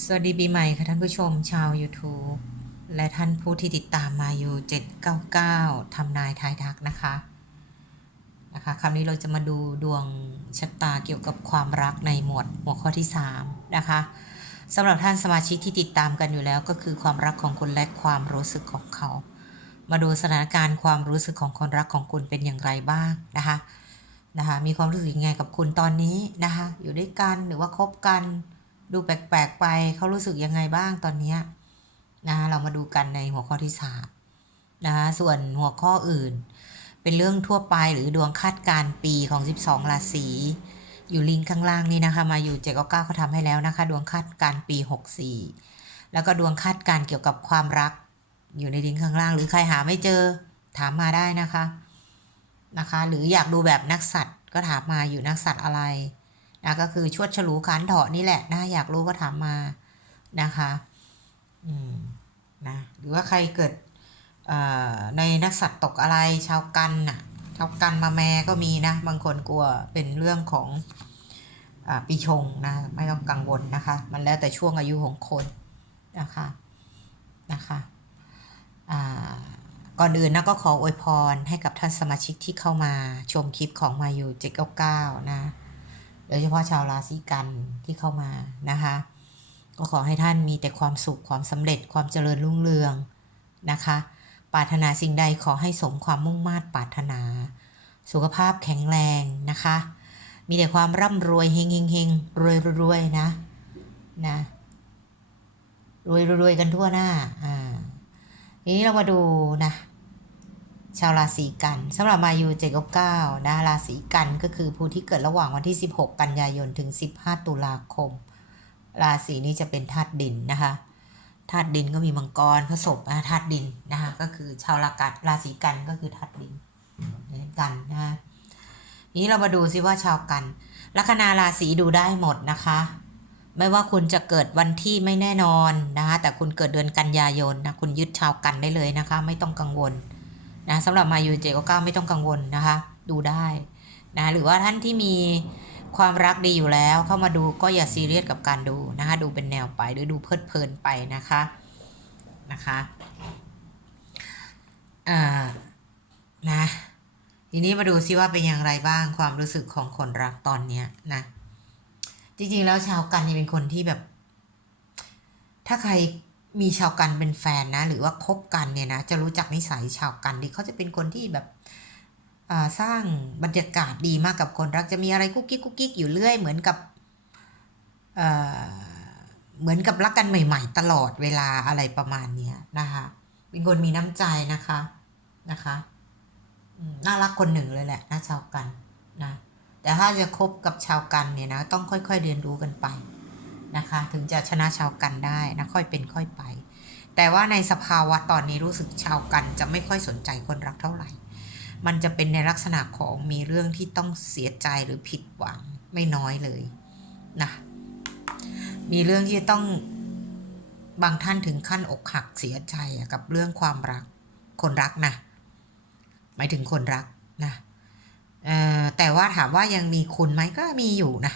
สวัสดีปีใหม่ค่ะท่านผู้ชมชาว YouTube และท่านผู้ที่ติดตามมาอยู่ 799ทำนายทายทักนะคะนะคะคราวนี้เราจะมาดูดวงชะตาเกี่ยวกับความรักในหมวดหัวข้อที่ 3 นะคะสำหรับท่านสมาชิกที่ติดตามกันอยู่แล้วก็คือความรักของคุณและความรู้สึกของเขา มาดูสถานการณ์ความรู้สึกของคนรักของคุณเป็นอย่างไรบ้างนะคะนะคะมีความรู้สึกยังไงกับคุณตอนนี้นะคะอยู่ด้วยกันหรือว่าคบกัน ดูแปลกๆไปเขารู้สึกยังไงบ้างตอนนี้นะเรามาดูกันในหัวข้อที่สามนะคะส่วนหัวข้ออื่น เป็นเรื่องทั่วไปหรือดวงคาดการปีของ 12 ราศีอยู่ลิงก์ข้างล่างนี่นะคะ มาอยู่เจ็ดก้าเก้าเขาทำให้แล้วนะคะ ดวงคาดการปี 64 แล้วก็ดวงคาดการเกี่ยวกับความรัก อยู่ในลิงก์ข้างล่าง หรือใครหาไม่เจอถามมาได้นะคะนะคะ หรืออยากดูแบบนักสัตว์ก็ถามมาอยู่นักสัตว์อะไร นะก็คือชวดฉลูขันเถาะนี่แหละนะอยากรู้ก็ถามมานะคะอืมนะหรือว่าใครเกิดในนักสัตว์ตกอะไรชาวกันน่ะชาวกันมาแม่ก็มีนะ บางคนกลัวเป็นเรื่องของอปีชงนะ ไม่ต้องกังวลนะคะ มันแล้วแต่ช่วงอายุของคนนะคะนะคะก่อนอื่นนะก็ขออวยพรให้กับท่านสมาชิกที่เข้ามาชมคลิปของมาอยู่799นะ ดยเฉพาะชาวราศีกันที่เข้ามานะคะ ก็ขอให้ท่านมีแต่ความสุขความสำเร็จความเจริญรุ่งเรืองนะคะปรารถนาสิ่งใดขอให้สมความมุ่งมา่ปรารถนา สุขภาพแข็งแรงนะคะ มีแต่ความร่ำรวยเฮงเฮงเฮงรวยรวยนะนะรวยรวยกันทั่วหน้าอ่าทีนี้เรามาดูนะ ชาวราศีกันสำหรับมายูเจ็ดกับเก้านะราศีกันก็คือผู้ที่เกิดระหว่างวันที่ 16 กันยายนถึง 15 ตุลาคม ราศีนี้จะเป็นธาตุดินนะคะธาตุดินก็มีมังกรผสมธาตุดินนะคะก็คือชาวรากัดราศีกันก็คือธาตุดินเหมือนกันนะคะนี้เรามาดูซิว่าชาวกัน ลัคนาราศีดูได้หมดนะคะ ไม่ว่าคุณจะเกิดวันที่ไม่แน่นอนนะคะแต่คุณเกิดเดือนกันยายนนะคุณยึดชาวกันได้เลยนะคะ ไม่ต้องกังวล นะสำหรับมายูเจก็เก้าไม่ต้องกังวลนะคะ ดูได้นะหรือว่าท่านที่มีความรักดีอยู่แล้วเข้ามาดูก็อย่าซีเรียสกับการดูนะคะดูเป็นแนวไปหรือดูเพลิดเพลินไปนะคะนะคะอ่านะทีนี้มาดูซิว่าเป็นอย่างไรบ้างความรู้สึกของคนรักตอนเนี้ยนะจริงๆแล้วชาวกันนี่เป็นคนที่แบบ ถ้าใคร มีชาวกันเป็นแฟนนะ หรือว่าคบกันเนี่ยนะจะรู้จักนิสัยชาวกันดีเขาจะเป็นคนที่แบบสร้างบรรยากาศดีมากกับคนรักจะมีอะไรกุ๊กกิ๊กกุ๊กกิ๊กอยู่เรื่อยเหมือนกับเหมือนกับรักกันใหม่ ๆ ตลอดเวลาอะไรประมาณเนี้ยนะคะเป็นคนมีน้ำใจนะคะนะคะน่ารักคนหนึ่งเลยแหละนะชาวกันนะแต่ถ้าจะคบกับชาวกันเนี่ยนะต้องค่อย ๆ เรียนรู้กันไป นะคะ ถึงจะชนะชาวกันได้นะค่อยเป็นค่อยไป แต่ว่าในสภาวะตอนนี้รู้สึกชาวกันจะไม่ค่อยสนใจคนรักเท่าไหร่ มันจะเป็นในลักษณะของมีเรื่องที่ต้องเสียใจหรือผิดหวังไม่น้อยเลยนะมีเรื่องที่ต้องบางท่านถึงขั้นอกหักเสียใจกับเรื่องความรัก คนรักนะหมายถึงคนรักนะแต่ว่าถามว่ายังมีคุณไหมก็มีอยู่นะ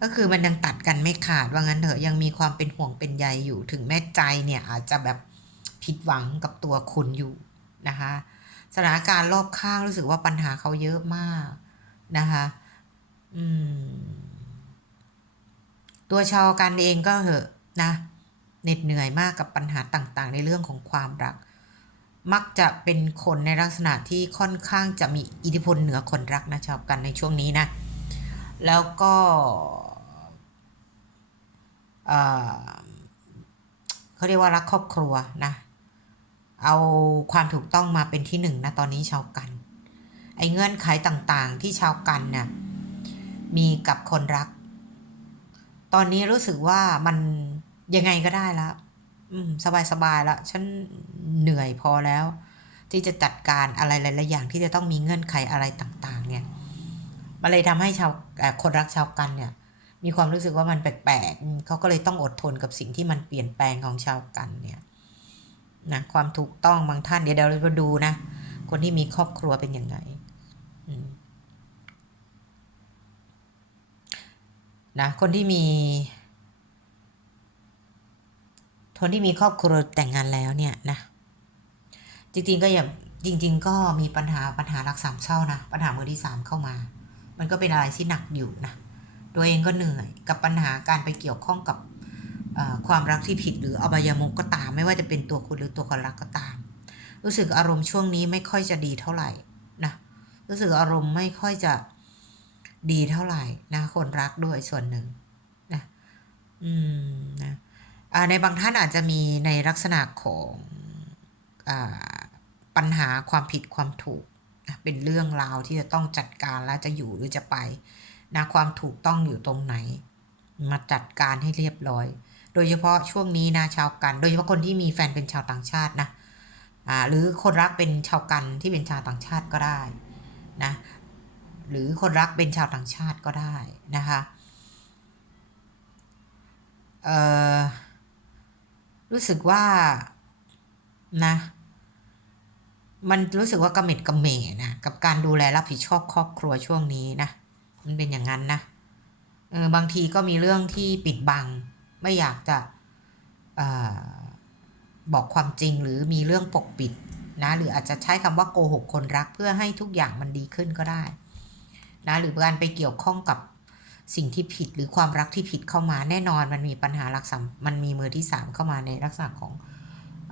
ก็คือมันยังตัดกันไม่ขาดว่างั้นเถอะยังมีความเป็นห่วงเป็นใยอยู่ถึงแม้ใจเนี่ยอาจจะแบบผิดหวังกับตัวคุณอยู่นะคะสถานการณ์รอบข้างรู้สึกว่าปัญหาเขาเยอะมากนะคะอืมตัวชาวกันเองก็เหอะนะเหน็ดเหนื่อยมากกับปัญหาต่างๆ ในเรื่องของความรัก มักจะเป็นคนในลักษณะที่ค่อนข้างจะมีอิทธิพลเหนือคนรักนะชาวกันในช่วงนี้นะ แล้วก็ เขาเรียกว่ารักครอบครัวนะ เอาความถูกต้องมาเป็นที่หนึ่งนะตอนนี้ชาวกัน ไอ้เงื่อนไขต่างๆ ที่ชาวกันนะ่ะมีกับคนรัก ตอนนี้รู้สึกว่ามันยังไงก็ได้แล้วสบายๆแล้วฉันเหนื่อยพอแล้ว ที่จะจัดการอะไรหลายๆอย่างที่จะต้องมีเงื่อนไขอะไรต่าง ๆ เนี่ยมันเลยทำให้ชาวคนรักชาวกันเนี่ย มีความรู้สึกว่ามันแปลกๆเขาก็เลยต้องอดทนกับสิ่งที่มันเปลี่ยนแปลงของชาวกันเนี่ยนะความถูกต้องบางท่านเดี๋ยวเราไปดูนะ คนที่มีครอบครัวเป็นยังไงนะคนที่มีคนที่มีครอบครัวแต่งงานแล้วเนี่ยนะจริงๆก็อย่าจริง ๆ ก็มีปัญหาปัญหารักสามเศร้านะปัญหามือที่สามเข้ามา มันก็เป็นอะไรที่หนักอยู่นะ ตัวเองก็เหนื่อยกับปัญหาการไปเกี่ยวข้องกับความรักที่ผิดหรืออบายมุกก็ตาม ไม่ว่าจะเป็นตัวคุณหรือตัวคนรักก็ตาม รู้สึกอารมณ์ช่วงนี้ไม่ค่อยจะดีเท่าไหร่นะรู้สึกอารมณ์ไม่ค่อยจะดีเท่าไหร่นะคนรักด้วยส่วนหนึ่งนะอืมนะในบางท่านอาจจะมีในลักษณะของอปัญหาความผิดความถูก เป็นเรื่องราวที่จะต้องจัดการแล้วจะอยู่หรือจะไป นะความถูกต้องอยู่ตรงไหน มาจัดการให้เรียบร้อย โดยเฉพาะช่วงนี้นะชาวกัน โดยเฉพาะคนที่มีแฟนเป็นชาวต่างชาตินะอ่าหรือคนรักเป็นชาวกันที่เป็นชาวต่างชาติก็ได้นะหรือคนรักเป็นชาวต่างชาติก็ได้นะคะเอ่อรู้สึกว่านะมันรู้สึกว่ากระเหม็ดกระเหม่นะกับการดูแลรับผิดชอบครอบครัวช่วงนี้นะ มันเป็นอย่างนั้นนะเออบางทีก็มีเรื่องที่ปิดบัง ไม่อยากจะออบอกความจริงหรือมีเรื่องปกปิดนะหรืออาจจะใช้คำว่าโกหกคนรักเพื่อให้ทุกอย่างมันดีขึ้นก็ได้นะหรือการไปเกี่ยวข้องกับสิ่งที่ผิดหรือความรักที่ผิดเข้ามาแน่นอนมันมีปัญหารักสามมันมีมือที่สามเข้ามาในลักษณะของ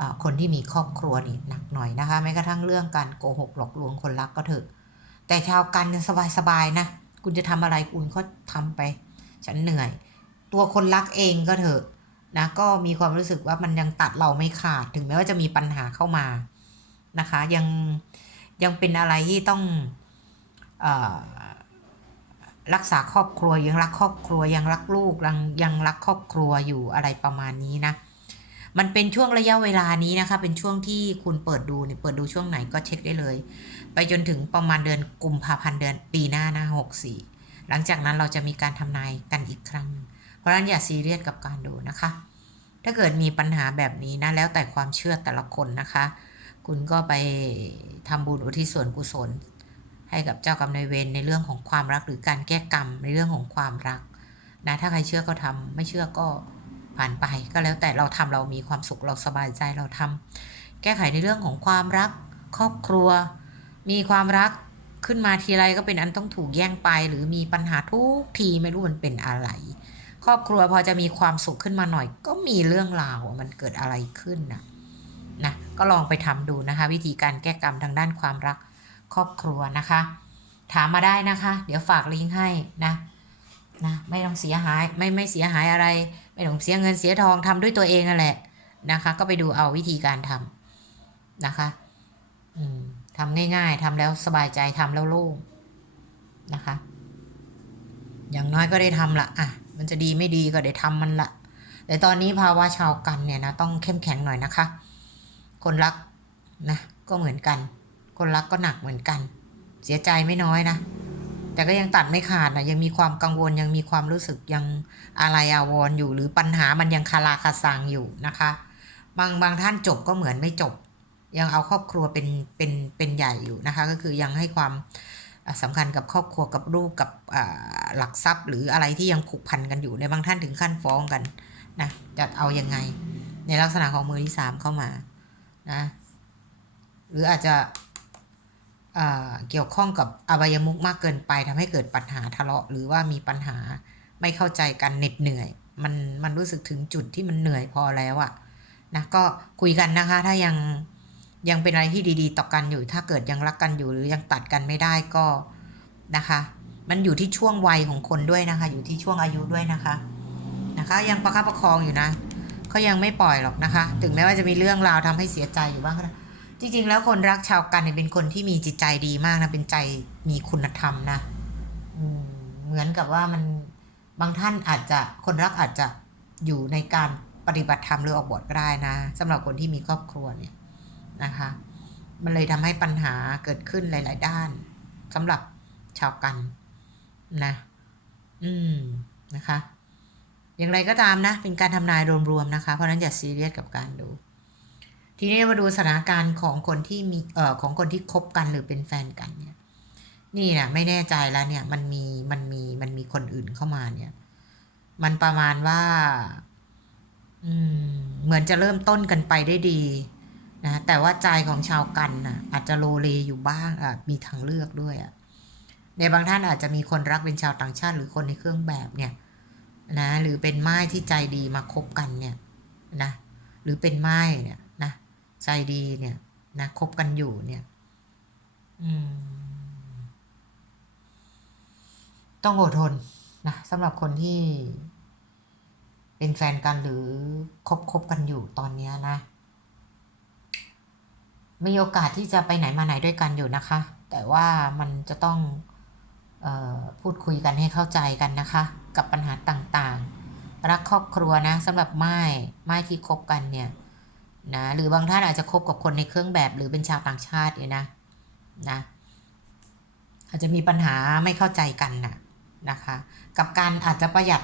อ่าคนที่มีครอบครัวนี่หนักหน่อยนะคะแม้กระทั่งเรื่องการโกหกหลอกลวงคนรักก็เถอะ แต่ชาวกันสบายๆนะ คุณจะทำอะไรคุณก็ทำไป ฉันเหนื่อย ตัวคนรักเองก็เถอะนะก็มีความรู้สึกว่ามันยังตัดเราไม่ขาดถึงแม้ว่าจะมีปัญหาเข้ามานะคะ ยังยังเป็นอะไรที่ต้องอรักษาครอบครัวยังรักครอบครัวยังรักลูกยังยังรักครอบครัวอยู่อะไรประมาณนี้นะ มันเป็นช่วงระยะเวลานี้นะคะ เป็นช่วงที่คุณเปิดดูเนี่ยเปิดดูช่วงไหนก็เช็คได้เลย ไปจนถึงประมาณเดือนกุมภาพันธ์เดือนปีหน้านะหกสี่หลังจากนั้นเราจะมีการทำนายกันอีกครั้ง เพราะฉะนั้นอย่าซีเรียสกับการดูนะคะ ถ้าเกิดมีปัญหาแบบนี้นะแล้วแต่ความเชื่อแต่ละคนนะคะ คุณก็ไปทำบุญอุทิศส่วนกุศล ให้กับเจ้ากรรมนายเวรในเรื่องของความรักหรือการแก้กรรมในเรื่องของความรักนะถ้าใครเชื่อก็ทำไม่เชื่อก็ ผ่านไปก็แล้วแต่เราทำเรามีความสุขเราสบายใจเราทำแก้ไขในเรื่องของความรัก ครอบครัว มีความรักขึ้นมาทีไรก็เป็นอันต้องถูกแย่งไป หรือมีปัญหาทุกทีไม่รู้มันเป็นอะไร ครอบครัวพอจะมีความสุขขึ้นมาหน่อย ก็มีเรื่องราวมันเกิดอะไรขึ้นนะนะก็ลองไปทำดูนะคะ วิธีการแก้กรรมทางด้านความรักครอบครัวนะคะ ถามมาได้นะคะ เดี๋ยวฝากลิงก์ให้นะนะไม่ต้องเสียหายไม่ไม่เสียหายอะไร ไม่ต้องเสียเงินเสียทองทำด้วยตัวเองนั่นแหละนะคะ ก็ไปดูเอาวิธีการทำนะคะอืมทำง่าย ๆทำแล้วสบายใจทำแล้วโล่งนะคะ อย่างน้อยก็ได้ทำละอะ มันจะดีไม่ดีก็ได้ทำมันละ แต่ตอนนี้ภาวะชาวกันเนี่ยนะต้องเข้มแข็งหน่อยนะคะ คนรักนะก็เหมือนกัน คนรักก็หนักเหมือนกัน เสียใจไม่น้อยนะ แต่ก็ยังตัดไม่ขาดนะยังมีความกังวลยังมีความรู้สึกยังอะไรอาวรณ์อยู่ หรือปัญหามันยังคาราคาซังอยู่นะคะ บางบางท่านจบก็เหมือนไม่จบ ยังเอาครอบครัวเป็นเป็นเป็นใหญ่อยู่นะคะ ก็คือยังให้ความอะสำคัญกับครอบครัวกับลูกกับหลักทรัพย์ หรืออะไรที่ยังผูกพันกันอยู่ในบางท่านถึงขั้นฟ้องกันนะจะเอายังไง ในลักษณะของมือที่สามเข้ามานะหรืออาจจะ เกี่ยวข้องกับอบายมุกมากเกินไปทำให้เกิดปัญหาทะเลาะ หรือว่ามีปัญหาไม่เข้าใจกันเหน็ดเหนื่อย มันมันรู้สึกถึงจุดที่มันเหนื่อยพอแล้วอะนะก็คุยกันนะคะ ถ้ายังยังเป็นอะไรที่ดีๆ ต่อกันอยู่ ถ้าเกิดยังรักกันอยู่หรือยังตัดกันไม่ได้ก็นะคะ มันอยู่ที่ช่วงวัยของคนด้วยนะคะ อยู่ที่ช่วงอายุด้วยนะคะนะคะ ยังประคับประคองอยู่นะเขายังไม่ปล่อยหรอกนะคะ ถึงแม้ว่าจะมีเรื่องราวทำให้เสียใจอยู่บ้างก็ตาม จริงๆ แล้วคนรักชาวกันเนี่ยเป็นคนที่มีจิตใจดีมากนะ เป็นใจมีคุณธรรมนะเหมือนกับว่ามันบางท่านอาจจะคนรักอาจจะอยู่ในการปฏิบัติธรรมหรือออกบวชก็ได้นะสำหรับคนที่มีครอบครัวเนี่ยนะคะ มันเลยทำให้ปัญหาเกิดขึ้นหลาย ๆ ด้านสำหรับชาวกันนะ อืมนะคะ อย่างไรก็ตามนะ เป็นการทำนายรวม ๆ นะคะ เพราะฉะนั้นอย่าซีเรียสกับการดู ทีนี้มาดูสถานการณ์ของคนที่มีเอ่อของคนที่คบกันหรือเป็นแฟนกันเนี่ย นี่นะไม่แน่ใจแล้วเนี่ยมันมีมันมีมันมีคนอื่นเข้ามาเนี่ย มันประมาณว่า อืม เหมือนจะเริ่มต้นกันไปได้ดีนะแต่ว่าใจของชาวกันน่ะ อาจจะโลเลอยู่บ้างอะมีทางเลือกด้วยอะในบางท่านอาจจะมีคนรักเป็นชาวต่างชาติ หรือคนในเครื่องแบบเนี่ย นะ หรือเป็นไม้ที่ใจดีมาคบกันเนี่ย นะหรือเป็นไม้เนี่ย ใจดีเนี่ยนะคบกันอยู่เนี่ย อืม ต้องอดทนนะสำหรับคนที่ เป็นแฟนกันหรือคบคบกันอยู่ตอนนี้นะ มีโอกาสที่จะไปไหนมาไหนด้วยกันอยู่นะคะ แต่ว่ามันจะต้องออพูดคุยกันให้เข้าใจกันนะคะ กับปัญหาต่างๆ รักครอบครัวนะสำหรับไม้ไม้ที่คบกันเนี่ย นะหรือบางท่านอาจจะคบกับคนในเครื่องแบบหรือเป็นชาวต่างชาติเนี่ยนะนะอาจจะมีปัญหาไม่เข้าใจกันนะนะคะ กับการอาจจะประหยัด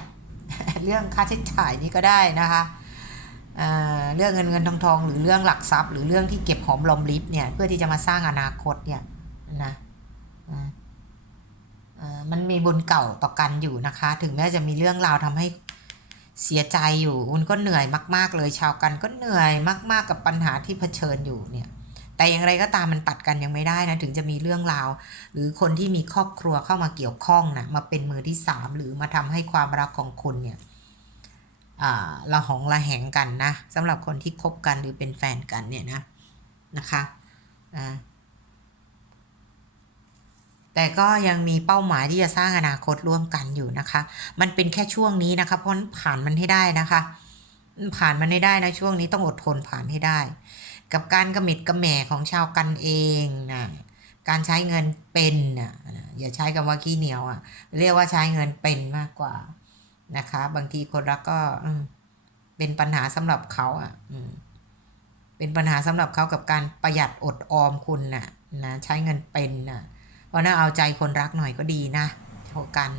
เรื่องค่าใช้จ่ายนี่ก็ได้นะคะเอ่อเรื่องเงินเงินทองทองหรือเรื่องหลักทรัพย์ หรือเรื่องที่เก็บหอมรอมริบเนี่ยเพื่อที่จะมาสร้างอนาคตเนี่ยนะอ่ามันมีบุญเก่าต่อกันอยู่นะคะ ถึงแม้จะมีเรื่องราวทำให้ เสียใจอยู่คุณก็เหนื่อยมาก ๆ เลยชาวกันก็เหนื่อยมาก ๆ กับปัญหาที่เผชิญอยู่เนี่ย แต่อย่างไรก็ตามมันตัดกันยังไม่ได้นะ ถึงจะมีเรื่องราว หรือคนที่มีครอบครัวเข้ามาเกี่ยวข้องนะมาเป็นมือที่สามหรือมาทำให้ความรักของคุณเนี่ยอ่าละหองละแหงกันนะสำหรับคนที่คบกันหรือเป็นแฟนกันเนี่ยนะนะคะอ่า แต่ก็ยังมีเป้าหมายที่จะสร้างอนาคตร่วมกันอยู่นะคะ มันเป็นแค่ช่วงนี้นะคะ เพราะผ่านมันให้ได้นะคะ ผ่านมันให้ได้นะช่วงนี้ต้องอดทนผ่านให้ได้ กับการกระมิดกระแหม่ของชาวกันเองนะการใช้เงินเป็นนะอย่าใช้คำว่าขี้เหนียวอะ เรียกว่าใช้เงินเป็นมากกว่านะคะ บางทีคนรักก็เป็นปัญหาสำหรับเขาอะเป็นปัญหาสำหรับเขากับการประหยัดอดออมคุณน่ะนะใช้เงินเป็นน่ะ พราะน่าเอาใจคนรักหน่อยก็ดีนะเท่ากัน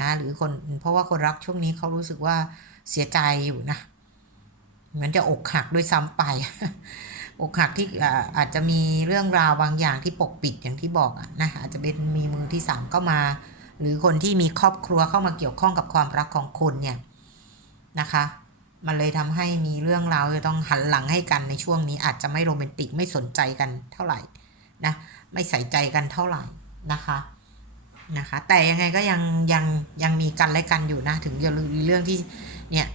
นะหรือคนเพราะว่าคนรักช่วงนี้เขารู้สึกว่าเสียใจอยู่นะเหมือนจะอกหักด้วยซ้ำไป อกหักที่อาจจะมีเรื่องราวบางอย่างที่ปกปิดอย่างที่บอกอะนะอาจจะเป็นมีมือที่สามเข้ามา หรือคนที่มีครอบครัวเข้ามาเกี่ยวข้องกับความรักของคุณเนี่ยนะคะ มันเลยทำให้มีเรื่องราวจะต้องหันหลังให้กันในช่วงนี้อาจจะไม่โรแมนติกไม่สนใจกันเท่าไหร่ นะไม่ใส่ใจกันเท่าไหร่นะคะนะคะ แต่ยังไงก็ยังยังยังมีกันและกันอยู่นะ ถึงจะมีเรื่องที่เนี่ย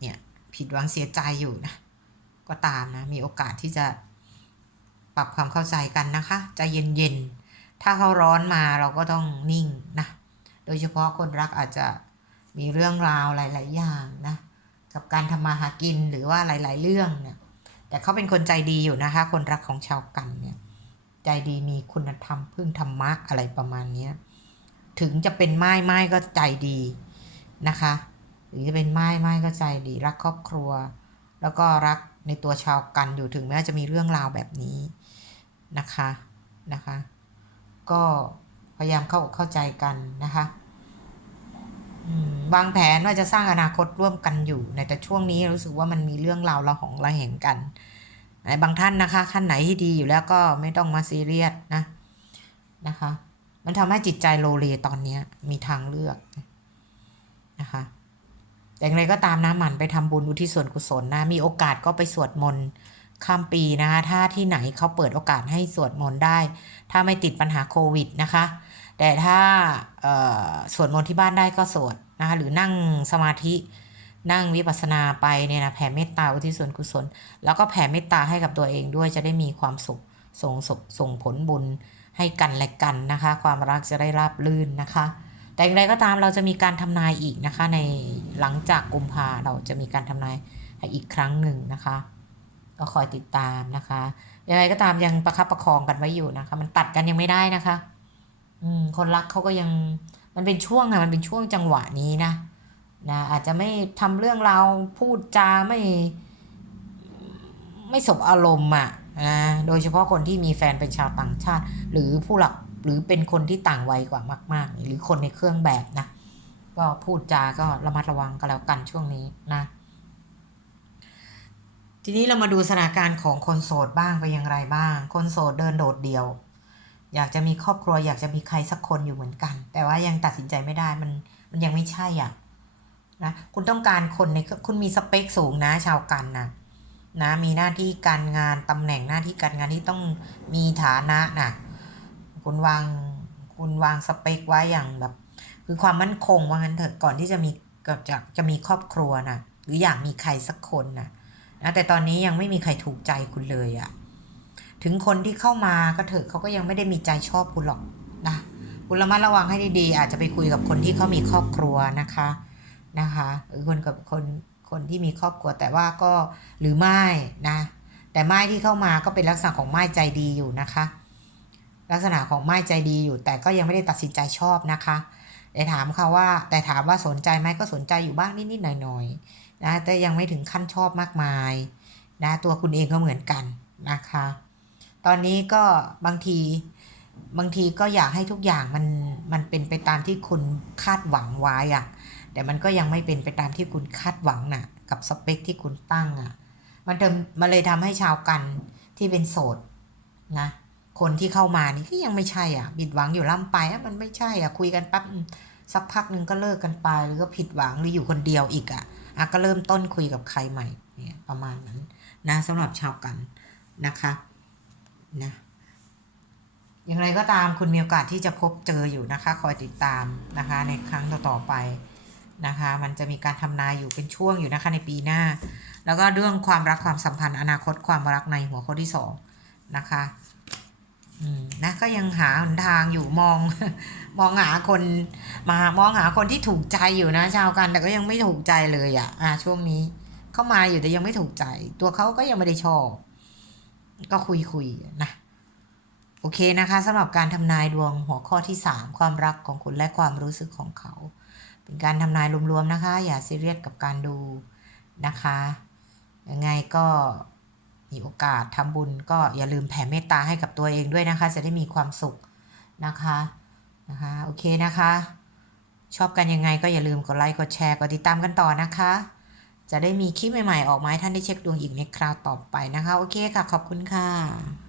เนี่ยผิดหวังเสียใจอยู่นะก็ตามนะ มีโอกาสที่จะปรับความเข้าใจกันนะคะใจเย็นๆ ถ้าเขาร้อนมาเราก็ต้องนิ่งนะโดยเฉพาะคนรักอาจจะมีเรื่องราวหลาย ๆ อย่างนะกับการทำมาหากินหรือว่าหลาย ๆ เรื่องเนี่ย แต่เขาเป็นคนใจดีอยู่นะคะ คนรักของชาวกันเนี่ย ใจดีมีคุณธรรมพึ่งธรรมะอะไรประมาณนี้ถึงจะเป็นไม้ไม้ก็ใจดีนะคะหรือจะเป็นไม้ไม้ก็ใจดี รักครอบครัว แล้วก็รักในตัวชาวกันอยู่ถึงแม้จะมีเรื่องราวแบบนี้นะคะนะคะ ก็พยายามเข้าเข้าใจกันนะคะ วางแผนว่าจะสร้างอนาคตร่วมกันอยู่ในแต่ช่วงนี้รู้สึกว่ามันมีเรื่องราวระหองระแหงกันบางท่านนะคะขั้นไหนที่ดีอยู่แล้วก็ไม่ต้องมาซีเรียสนะนะคะ มันทำให้จิตใจโลเลตอนนี้มีทางเลือกนะคะแต่อย่างไรก็ตามนะหมั่นไปทำบุญอุทิศส่วนกุศลนะ มีโอกาสก็ไปสวดมนต์ข้ามปีนะคะ ถ้าที่ไหนเขาเปิดโอกาสให้สวดมนต์ได้ ถ้าไม่ติดปัญหาโควิดนะคะ แต่ถ้าสวดมนต์ที่บ้านได้ก็สวดนะคะหรือนั่งสมาธินั่งวิปัสสนาไปเนี่ยนะแผ่เมตตาอุทิศส่วนกุศล แล้วก็แผ่เมตตาให้กับตัวเองด้วยจะได้มีความสุขส่งสส่งผลบุญให้กันและกันนะคะ ความรักจะได้ราบรื่นนะคะ แต่อย่างไรก็ตามเราจะมีการทำนายอีกนะคะ ในหลังจากกุมภาเราจะมีการทำนายอีกครั้งหนึ่งนะคะก็คอยติดตามนะคะยังไงก็ตามยังประคับประคองกันไว้อยู่นะคะ มันตัดกันยังไม่ได้นะคะ อืมคนรักเขาก็ยังมันเป็นช่วงอะมันเป็นช่วงจังหวะนี้นะนะอาจจะไม่ทำเรื่องราวพูดจาไม่ ไม่สบอารมณ์อะนะโดยเฉพาะคนที่มีแฟนเป็นชาวต่างชาติ หรือผู้หลักหรือเป็นคนที่ต่างวัยกว่ามาก ๆ หรือคนในเครื่องแบบนะก็พูดจาก็ระมัดระวังก็แล้วกันช่วงนี้นะทีนี้เรามาดูสถานการณ์ของคนโสดบ้างไปนอย่างไรบ้าง คนโสดเดินโดดเดี่ยว อยากจะมีครอบครัว อยากจะมีใครสักคนอยู่เหมือนกัน แต่ว่ายังตัดสินใจไม่ได้มันมันยังไม่ใช่อะนะคุณต้องการคนในคุณมีสเปคสูงนะชาวกันนะนะมีหน้าที่การงานตำแหน่งหน้าที่การงานที่ต้องมีฐานะนะคุณวางคุณวางสเปคไว้อย่างแบบ คือความมั่นคงว่างั้นเถอะก่อนที่จะมีก็จะจะมีครอบครัวนะหรืออยากมีใครสักคนนะนะแต่ตอนนี้ยังไม่มีใครถูกใจคุณเลยอะ ถึงคนที่เข้ามาก็เถอะเขาก็ยังไม่ได้มีใจชอบคุณหรอกนะคุณระมัดระวังให้ดีๆ อาจจะไปคุยกับคนที่เขามีครอบครัวนะคะนะคะหรือคนกับคนคนที่มีครอบครัวแต่ว่าก็หรือไม่นะ แต่ไม้ที่เข้ามาก็เป็นลักษณะของไม้ใจดีอยู่นะคะ ลักษณะของไม้ใจดีอยู่ แต่ก็ยังไม่ได้ตัดสินใจชอบนะคะแต่ถามเขาว่า แต่ถามว่าสนใจไหมก็สนใจอยู่บ้างนิดๆหน่อยๆนะแต่ยังไม่ถึงขั้นชอบมากมายนะตัวคุณเองก็เหมือนกันนะคะ ตอนนี้ก็บางทีบางทีก็อยากให้ทุกอย่างมันมันเป็นไปตามที่คุณคาดหวังไว้อะแต่มันก็ยังไม่เป็นไปตามที่คุณคาดหวังน่ะ กับสเปคที่คุณตั้งอะมันเดิมมันเลยทำให้ชาวกันที่เป็นโสดนะ คนที่เข้ามานี่ก็ยังไม่ใช่อะผิดหวังอยู่ล่ำไปอะมันไม่ใช่อะคุยกันปั๊บสักพักหนึ่งก็เลิกกันไปหรือก็ผิดหวังหรืออยู่คนเดียวอีกอะอะก็เริ่มต้นคุยกับใครใหม่เนี่ยประมาณนั้นนะสำหรับชาวกันนะคะ นะอย่างไรก็ตามคุณมีโอกาสที่จะพบเจออยู่นะคะ คอยติดตามนะคะ ในครั้งต่อๆไปนะคะ มันจะมีการทำนายอยู่เป็นช่วงอยู่นะคะในปีหน้า แล้วก็เรื่องความรักความสัมพันธ์อนาคตความรักในหัวข้อที่สองนะคะอืมนะก็ยังหาหนทางอยู่มอง มองหาคนมามองหาคนที่ถูกใจอยู่นะชาวกัน แต่ก็ยังไม่ถูกใจเลยอะ่ะอ่าช่วงนี้เข้ามาอยู่แต่ยังไม่ถูกใจ ตัวเขาก็ยังไม่ได้ชอบ ก็คุยคุยๆนะโอเคนะคะสำหรับการทำนายดวงหัวข้อที่สามความรักของคุณและความรู้สึกของเขา เป็นการทำนายรวมๆนะคะ อย่าซีเรียสกับการดูนะคะยังไงก็มีโอกาสทำบุญก็อย่าลืมแผ่เมตตาให้กับตัวเองด้วยนะคะ จะได้มีความสุขนะคะนะคะโอเคนะคะ ชอบกันยังไงก็อย่าลืมกดไลค์กดแชร์กดติดตามกันต่อนะคะ จะได้มีคลิปใหม่ๆ ออกมาให้ท่านได้เช็คดวงอีกในคราวต่อไปนะคะ โอเคค่ะ ขอบคุณค่ะ